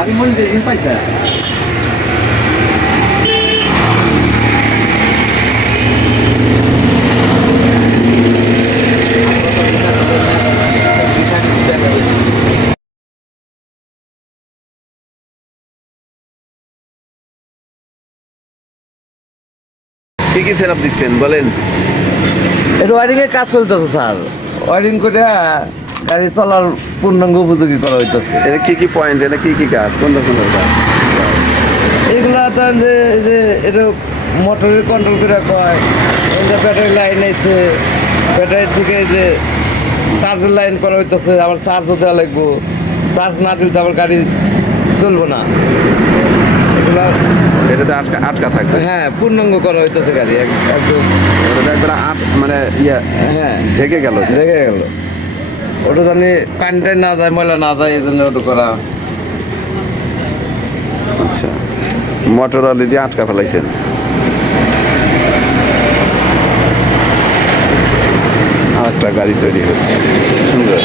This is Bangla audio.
আগে মনিটাইজেশন পাইছে। কি কি সেটআপ দিচ্ছেন বলেন? এর ওয়ারিং এর কাজ চলতেছে স্যার, ওয়ারিং করে গাড়ি চলার পূর্ণাঙ্গ উপযোগী করা হইতেছে। এটা কি কি পয়েন্ট, এটা কি কি কাজ, কোন রকমের কাজ? এগুলো তো যে এটা মোটরের কন্ট্রোল করে কয়, এই যে ব্যাটারি লাইন আছে, ব্যাটারি থেকে যে চার্জের লাইন করা হইতেছে, আবার চার্জও দেওয়া লাগবো, চার্জ না দিলে তো আবার গাড়ি চলবো না। এগুলো এটাতে আটকা আটকা থাকবে। হ্যাঁ পূর্ণাঙ্গ করা হইতেছে গাড়ি একদম। ওটা একবার মানে ইয়া হ্যাঁ ঢেকে গেল। রেখে গেল, ওটা জানি পানিটাই না যায়, ময়লা না যায়, এই জন্য ওটা করা। আচ্ছা, মোটর অলরেডি আটকা ফেলাইছেন। আর একটা গাড়ি তৈরি হচ্ছে, সুন্দর।